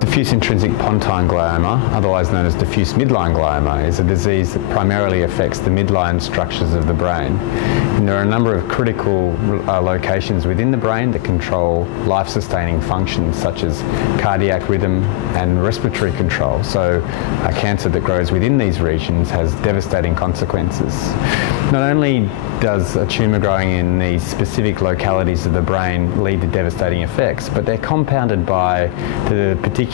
Diffuse intrinsic pontine glioma, otherwise known as diffuse midline glioma, is a disease that primarily affects the midline structures of the brain. And there are a number of critical locations within the brain that control life-sustaining functions such as cardiac rhythm and respiratory control. So a cancer that grows within these regions has devastating consequences. Not only does a tumour growing in these specific localities of the brain lead to devastating effects, but they're compounded by the particular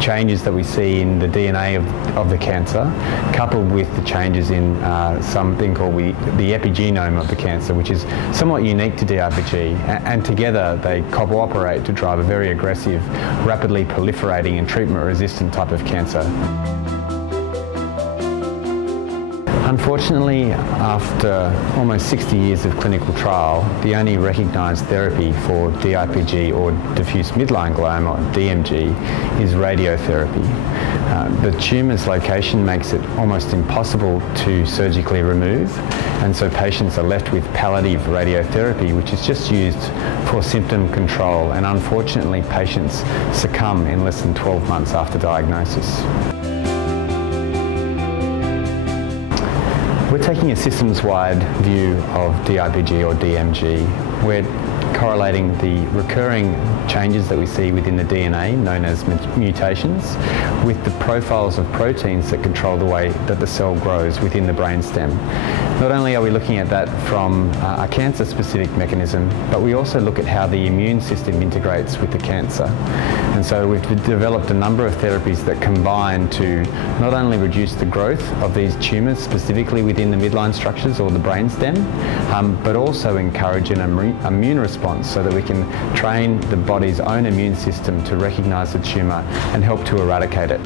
changes that we see in the DNA of the cancer, coupled with the changes in something called the epigenome of the cancer, which is somewhat unique to DIPG, and together they cooperate to drive a very aggressive, rapidly proliferating and treatment-resistant type of cancer. Unfortunately, after almost 60 years of clinical trial, the only recognised therapy for DIPG or diffuse midline glioma, or DMG, is radiotherapy. The tumour's location makes it almost impossible to surgically remove, and so patients are left with palliative radiotherapy, which is just used for symptom control, and unfortunately patients succumb in less than 12 months after diagnosis. We're taking a systems-wide view of DIPG or DMG. We're correlating the recurring changes that we see within the DNA, known as mutations, with the profiles of proteins that control the way that the cell grows within the brainstem. Not only are we looking at that from a cancer-specific mechanism, but we also look at how the immune system integrates with the cancer. And so we've developed a number of therapies that combine to not only reduce the growth of these tumours specifically within the midline structures or the brainstem, but also encourage an immune response so that we can train the body's own immune system to recognise the tumour and help to eradicate it.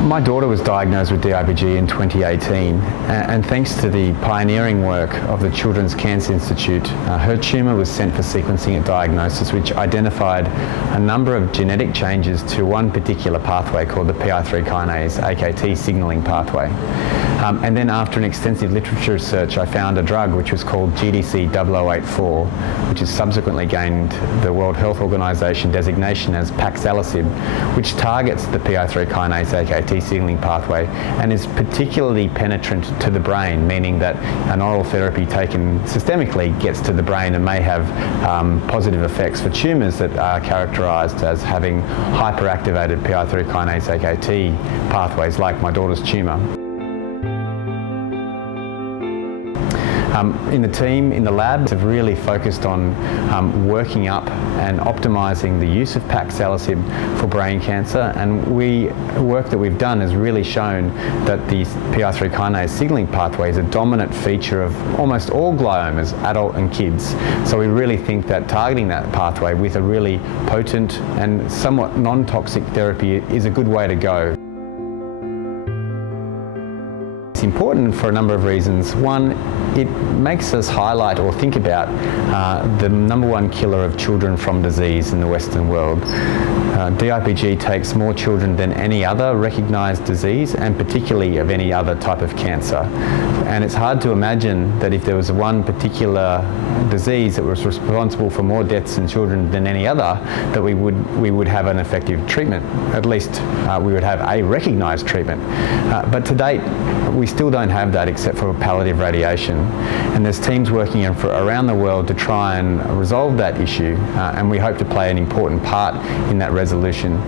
My daughter was diagnosed with DIPG in 2018, and thanks to the pioneering work of the Children's Cancer Institute, her tumour was sent for sequencing at diagnosis, which identified a number of genetic changes to one particular pathway called the PI3 kinase AKT signalling pathway. And then after an extensive literature search, I found a drug which was called GDC0084, which has subsequently gained the World Health Organization designation as paxelisib, which targets the PI3 kinase AKT signaling pathway and is particularly penetrant to the brain, meaning that an oral therapy taken systemically gets to the brain and may have positive effects for tumours that are characterised as having hyperactivated PI3 kinase AKT pathways, like my daughter's tumour. In the team, in the lab, have really focused on working up and optimising the use of paxelisib for brain cancer, and work that we've done has really shown that the PI3 kinase signalling pathway is a dominant feature of almost all gliomas, adult and kids. So we really think that targeting that pathway with a really potent and somewhat non-toxic therapy is a good way to go. It's important for a number of reasons. One, it makes us highlight or think about the #1 killer of children from disease in the Western world. DIPG takes more children than any other recognised disease, and particularly of any other type of cancer. And it's hard to imagine that if there was one particular disease that was responsible for more deaths in children than any other, that we would have an effective treatment. At least we would have a recognised treatment. But to date, we still don't have that except for palliative radiation. And there's teams working around the world to try and resolve that issue, and we hope to play an important part in that resolution.